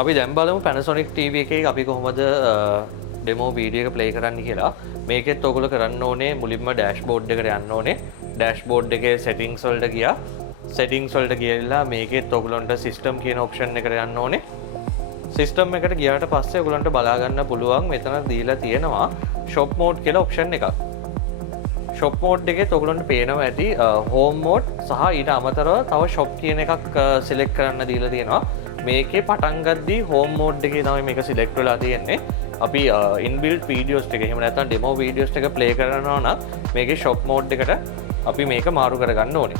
අපි දැන් බලමු Panasonic TV එකේ අපි කොහොමද ඩෙමෝ වීඩියෝ එක ප්ලේ කරන්න කියලා. මේකෙත් ඔයගොල්ලෝ කරන්න ඕනේ මුලින්ම ඩෑෂ්බෝඩ් එකට යන්න ඕනේ. ඩෑෂ්බෝඩ් එකේ settings වලට ගියා. settings වලට ගියලා මේකෙත් ඔයගොල්ලන්ට system කියන option එකට යන්න ඕනේ. system එකට ගියාට පස්සේ ඔයගොල්ලන්ට බලා ගන්න පුළුවන් මෙතන දීලා තියෙනවා shop mode කියලා option එකක්. shop mode එකේ ඔයගොල්ලන්ට පේනවා ඇති home mode සහ ඊට අමතරව තව shop කියන එකක් select කරන්න දීලා තියෙනවා. මේකේ පටන් ගද්දී home mode එකේ තමයි මේක select වෙලා තියෙන්නේ. අපි inbuilt videos ටික එහෙම නැත්නම් demo videos ටික play කරනවා නම් මේකේ shop mode එකට අපි මේක මාරු කරගන්න ඕනේ.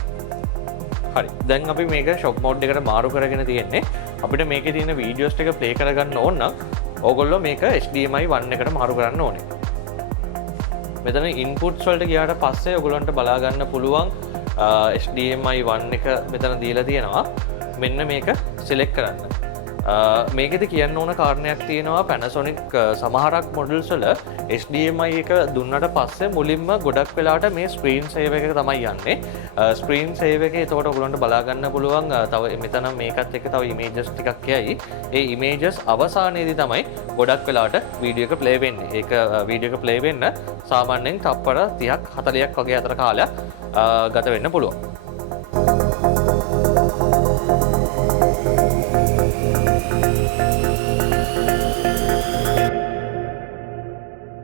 හරි. දැන් අපි මේක shop mode එකට මාරු කරගෙන තියෙන්නේ. අපිට මේකේ තියෙන videos ටික play කරගන්න ඕන නම් ඕගොල්ලෝ මේක HDMI 1 එකට මාරු කරන්න ඕනේ. මෙතන inputs වලට ගියාට පස්සේ ඔයගොල්ලන්ට බලා ගන්න පුළුවන් HDMI 1 එක මෙතන දීලා තියෙනවා. මෙන්න මේක select කරන්න. මේකෙදි කියන්න ඕන කාරණයක් තියෙනවා Panasonic සමහරක් models වල HDMI එක දුන්නට පස්සේ මුලින්ම ගොඩක් වෙලාවට මේ screen save එක තමයි යන්නේ. screen save එකේ එතකොට ඔයගොල්ලන්ට බලා ගන්න පුළුවන් තව මෙතන මේකත් එක්ක තව images ටිකක් යයි. ඒ images අවසානයේදී තමයි ගොඩක් වෙලාවට වීඩියෝ එක play වෙන්නේ. ඒක වීඩියෝ එක play වෙන්න සාමාන්‍යයෙන් තප්පර 30ක් 40ක් වගේ අතර කාලයක් ගත වෙන්න පුළුවන්.